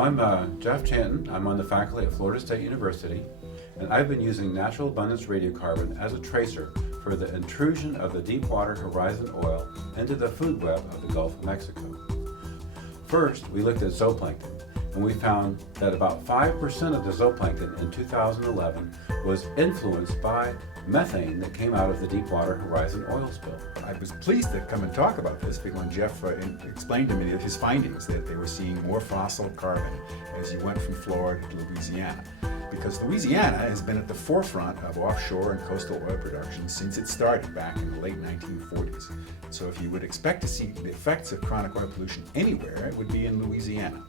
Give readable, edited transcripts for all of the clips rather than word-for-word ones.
I'm Jeff Chanton. I'm on the faculty at Florida State University, and I've been using natural abundance radiocarbon as a tracer for the intrusion of the Deepwater Horizon oil into the food web of the Gulf of Mexico. First, we looked at zooplankton, and we found that about 5% of the zooplankton in 2011 was influenced by methane that came out of the Deepwater Horizon oil spill. I was pleased to come and talk about this because when Jeff explained to me his findings that they were seeing more fossil carbon as you went from Florida to Louisiana. Because Louisiana has been at the forefront of offshore and coastal oil production since it started back in the late 1940s. So if you would expect to see the effects of chronic oil pollution anywhere, it would be in Louisiana.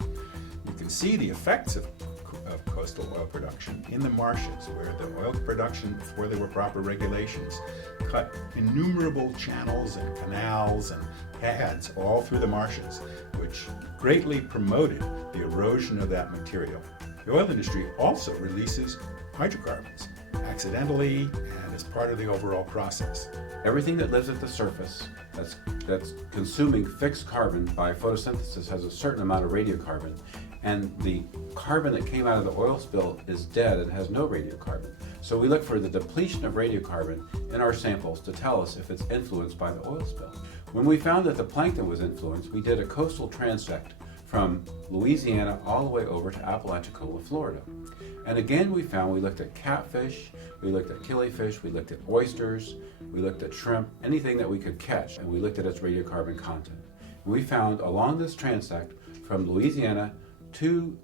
You can see the effects of coastal oil production in the marshes, where the oil production, before there were proper regulations, cut innumerable channels and canals and pads all through the marshes, which greatly promoted the erosion of that material. The oil industry also releases hydrocarbons accidentally and as part of the overall process. Everything that lives at the surface that's consuming fixed carbon by photosynthesis has a certain amount of radiocarbon, and the carbon that came out of the oil spill is dead and has no radiocarbon. So we look for the depletion of radiocarbon in our samples to tell us if it's influenced by the oil spill. When we found that the plankton was influenced, we did a coastal transect from Louisiana all the way over to Apalachicola, Florida. And again, we looked at catfish, we looked at killifish, we looked at oysters, we looked at shrimp, anything that we could catch, and we looked at its radiocarbon content. And we found along this transect from Louisiana to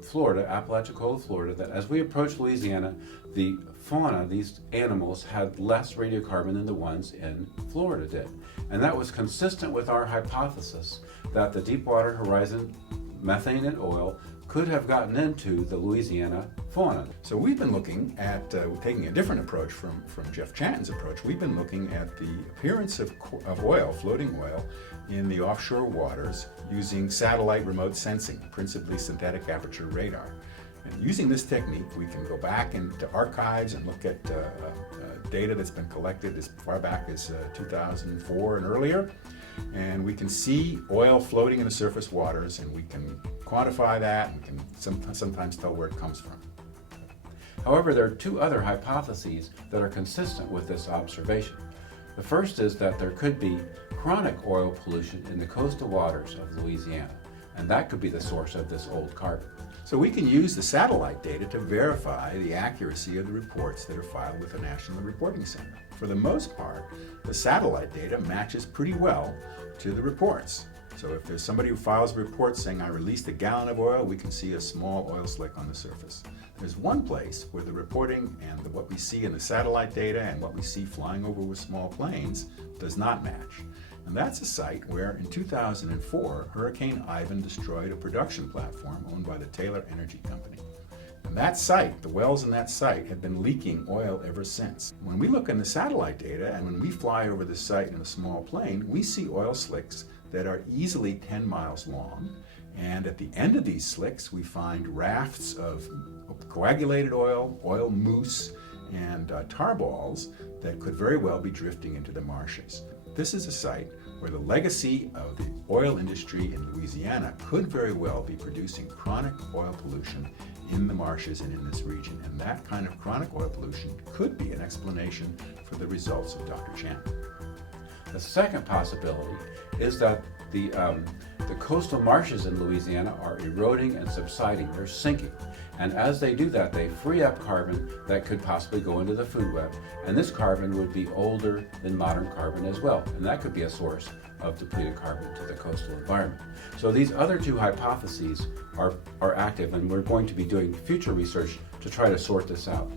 Florida, Apalachicola, Florida, that as we approached Louisiana, the fauna, these animals, had less radiocarbon than the ones in Florida did. And that was consistent with our hypothesis that the Deepwater Horizon methane and oil could have gotten into the Louisiana fauna. So we've been looking at, taking a different approach from Jeff Chanton's approach. We've been looking at the appearance of oil, floating oil, in the offshore waters using satellite remote sensing, principally synthetic aperture radar. And using this technique, we can go back into archives and look at data that's been collected as far back as 2004 and earlier. And we can see oil floating in the surface waters, and we can quantify that and can sometimes tell where it comes from. However, there are two other hypotheses that are consistent with this observation. The first is that there could be chronic oil pollution in the coastal waters of Louisiana, and that could be the source of this old carbon. So we can use the satellite data to verify the accuracy of the reports that are filed with the National Reporting Center. For the most part, the satellite data matches pretty well to the reports. So if there's somebody who files a report saying, I released a gallon of oil, we can see a small oil slick on the surface. There's one place where the reporting and what we see in the satellite data and what we see flying over with small planes does not match. And that's a site where in 2004, Hurricane Ivan destroyed a production platform owned by the Taylor Energy Company. And that site, the wells in that site, have been leaking oil ever since. When we look in the satellite data and when we fly over the site in a small plane, we see oil slicks that are easily 10 miles long. And at the end of these slicks, we find rafts of coagulated oil, oil mousse, and tar balls that could very well be drifting into the marshes. This is a site where the legacy of the oil industry in Louisiana could very well be producing chronic oil pollution in the marshes and in this region. And that kind of chronic oil pollution could be an explanation for the results of Dr. Chanton. The second possibility is that the coastal marshes in Louisiana are eroding and subsiding. They're sinking. And as they do that, they free up carbon that could possibly go into the food web. And this carbon would be older than modern carbon as well. And that could be a source of depleted carbon to the coastal environment. So these other two hypotheses are active, and we're going to be doing future research to try to sort this out.